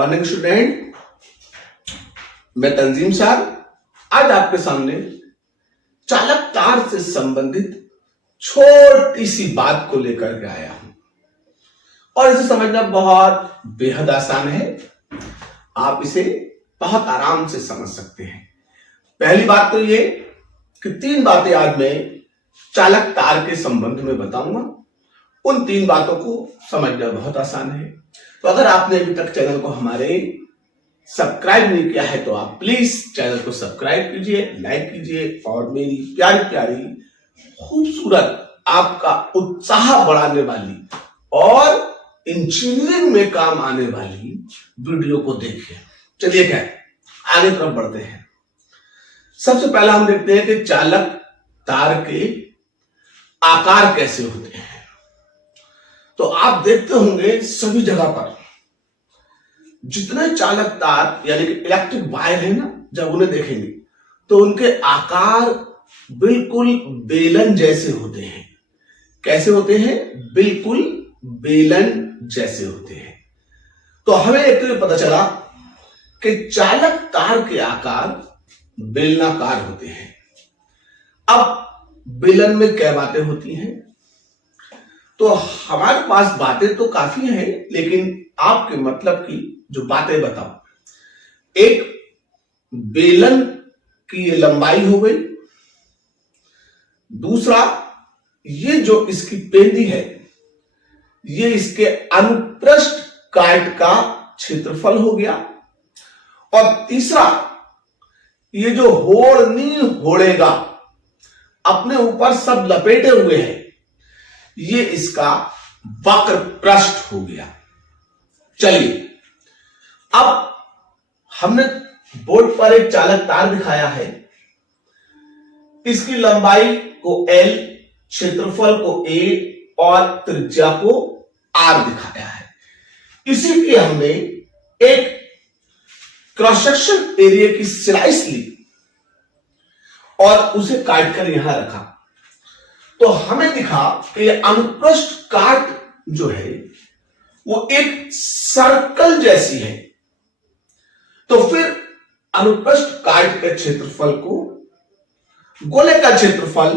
Morning student, मैं तंजीम sir आज आपके सामने चालक तार से संबंधित छोटी सी बात को लेकर के आया हूं और इसे समझना बहुत बेहद आसान है। आप इसे बहुत आराम से समझ सकते हैं। पहली बात तो ये कि 3 बातें आज मैं चालक तार के संबंध में बताऊंगा। उन 3 बातों को समझना बहुत आसान है। तो अगर आपने अभी तक चैनल को हमारे सब्सक्राइब नहीं किया है तो आप प्लीज चैनल को सब्सक्राइब कीजिए, लाइक कीजिए और मेरी प्यारी प्यारी खूबसूरत आपका उत्साह बढ़ाने वाली और इंजीनियरिंग में काम आने वाली वीडियो को देखिए। चलिए क्या आगे तरफ बढ़ते हैं। सबसे पहला हम देखते हैं कि चालक तार के आकार कैसे होते हैं। तो आप देखते होंगे सभी जगह पर जितने चालक तार यानी कि इलेक्ट्रिक वायर है ना, जब उन्हें देखेंगे तो उनके आकार बिल्कुल बेलन जैसे होते हैं। कैसे होते हैं? बिल्कुल बेलन जैसे होते हैं। तो हमें एक तो पता चला कि चालक तार के आकार बेलनाकार होते हैं। अब बेलन में क्या बातें होती हैं? तो हमारे पास बातें तो काफी हैं, लेकिन आपके मतलब की जो बातें बताओ। एक बेलन की ये लंबाई हो गई, दूसरा ये जो इसकी पेंदी है ये इसके अनुप्रस्थ काट का क्षेत्रफल हो गया, और तीसरा ये जो होड़नी होड़ेगा अपने ऊपर सब लपेटे हुए हैं ये इसका वक्र पृष्ठ हो गया। चलिए अब हमने बोर्ड पर एक चालक तार दिखाया है। इसकी लंबाई को L, क्षेत्रफल को A और त्रिज्या को R दिखाया है। इसी के हमने एक क्रॉस सेक्शन एरिया की स्लाइस ली और उसे काट कर यहां रखा। तो हमें दिखा कि अनुप्रस्थ काट जो है वो एक सर्कल जैसी है। तो फिर अनुप्रस्थ काट के क्षेत्रफल को गोले का क्षेत्रफल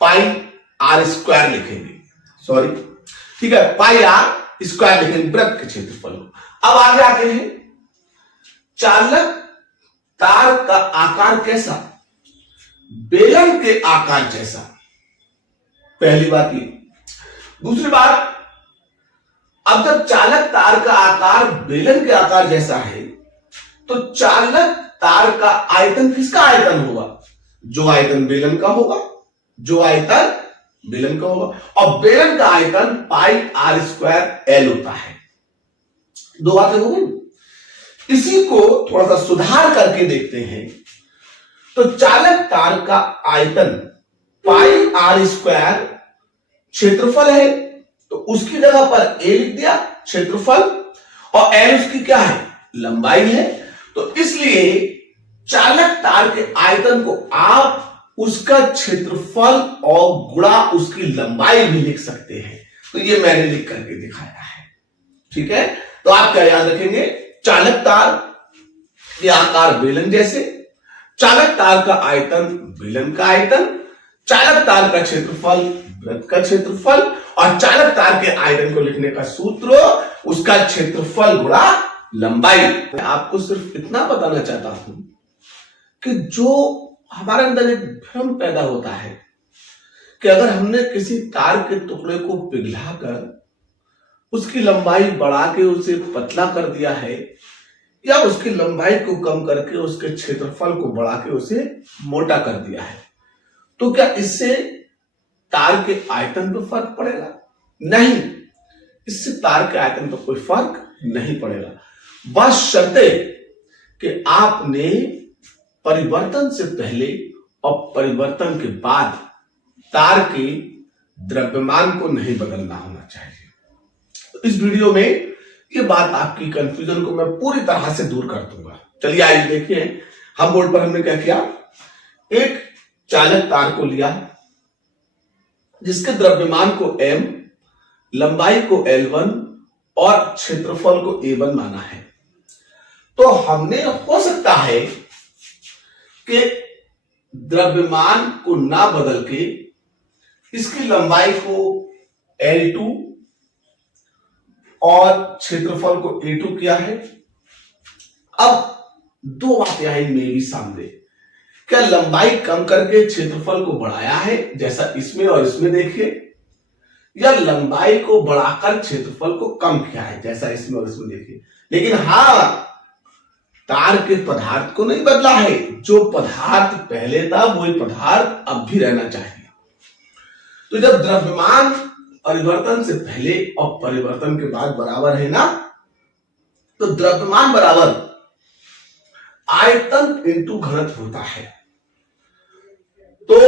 पाई आर स्क्वायर लिखेंगे। सॉरी, ठीक है, पाई आर स्क्वायर लिखेंगे वृत्त के क्षेत्रफल को। अब आगे आते हैं, चालक तार का आकार कैसा? बेलन के आकार जैसा। पहली बात ये। दूसरी बात, अब जब चालक तार का आकार बेलन के आकार जैसा है तो चालक तार का आयतन किसका आयतन होगा? जो आयतन बेलन का होगा, जो आयतन बेलन का होगा। और बेलन का आयतन पाई आर स्क्वायर एल होता है। 2 बातें हो गई। इसी को थोड़ा सा सुधार करके देखते हैं। तो चालक तार का आयतन पाई आर स्क्वायर क्षेत्रफल है, तो उसकी जगह पर ए लिख दिया क्षेत्रफल, और एल उसकी क्या है? लंबाई है। तो इसलिए चालक तार के आयतन को आप उसका क्षेत्रफल और गुणा उसकी लंबाई भी लिख सकते हैं। तो ये मैंने लिख करके दिखाया है। ठीक है, तो आप क्या याद रखेंगे? चालक तार के आकार बेलन जैसे, चालक तार का आयतन बेलन का आयतन, चालक तार का क्षेत्रफल वृत्त का क्षेत्रफल, और चालक तार के आयतन को लिखने का सूत्र उसका क्षेत्रफल गुणा लंबाई। मैं आपको सिर्फ इतना बताना चाहता हूं कि जो हमारे अंदर एक भ्रम पैदा होता है कि अगर हमने किसी तार के टुकड़े को पिघलाकर उसकी लंबाई बढ़ा के उसे पतला कर दिया है, या उसकी लंबाई को कम करके उसके क्षेत्रफल को बढ़ा के उसे मोटा कर दिया है, तो क्या इससे तार के आयतन पर फर्क पड़ेगा? नहीं, इससे तार के आयतन पर कोई फर्क नहीं पड़ेगा। बस शर्ते कि आपने परिवर्तन से पहले और परिवर्तन के बाद तार के द्रव्यमान को नहीं बदलना होना चाहिए। तो इस वीडियो में ये बात आपकी कंफ्यूजन को मैं पूरी तरह से दूर कर दूंगा। चलिए आइए देखिए, हम बोर्ड पर हमने क्या किया, एक चालक तार को लिया जिसके द्रव्यमान को m, लंबाई को L1 और क्षेत्रफल को A1 माना है। तो हमने हो सकता है कि द्रव्यमान को ना बदल के इसकी लंबाई को L2 और क्षेत्रफल को A2 किया है। अब दो बातें आई मेरी सामने, क्या लंबाई कम करके क्षेत्रफल को बढ़ाया है जैसा इसमें और इसमें देखिए, या लंबाई को बढ़ाकर क्षेत्रफल को कम किया है जैसा इसमें और इसमें देखिए। लेकिन हाँ, तार के पदार्थ को नहीं बदला है, जो पदार्थ पहले था वही पदार्थ अब भी रहना चाहिए। तो जब द्रव्यमान परिवर्तन से पहले और परिवर्तन के बाद बराबर है ना, तो द्रव्यमान बराबर आयतन इंटू घनत्व होता है। तो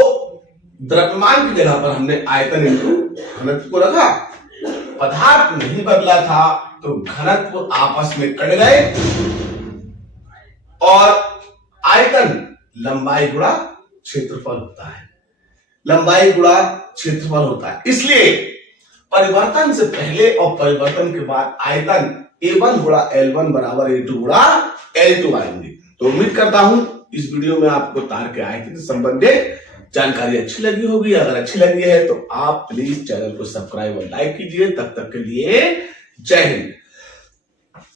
द्रव्यमान की जगह पर हमने आयतन इंटू घनत्व को रखा, पदार्थ नहीं बदला था तो घनत्व आपस में कट गए और आयतन लंबाई गुणा क्षेत्रफल होता है, लंबाई गुणा क्षेत्रफल होता है। इसलिए परिवर्तन से पहले और परिवर्तन के बाद आयतन A1 गुणा L1 बराबर A2 गुणा L2 आएंगे। तो उम्मीद करता हूं इस वीडियो में आपको तार के आयतन से संबंधित जानकारी अच्छी लगी होगी। अगर अच्छी लगी है तो आप प्लीज चैनल को सब्सक्राइब और लाइक कीजिए। तब तक के लिए जय हिंद।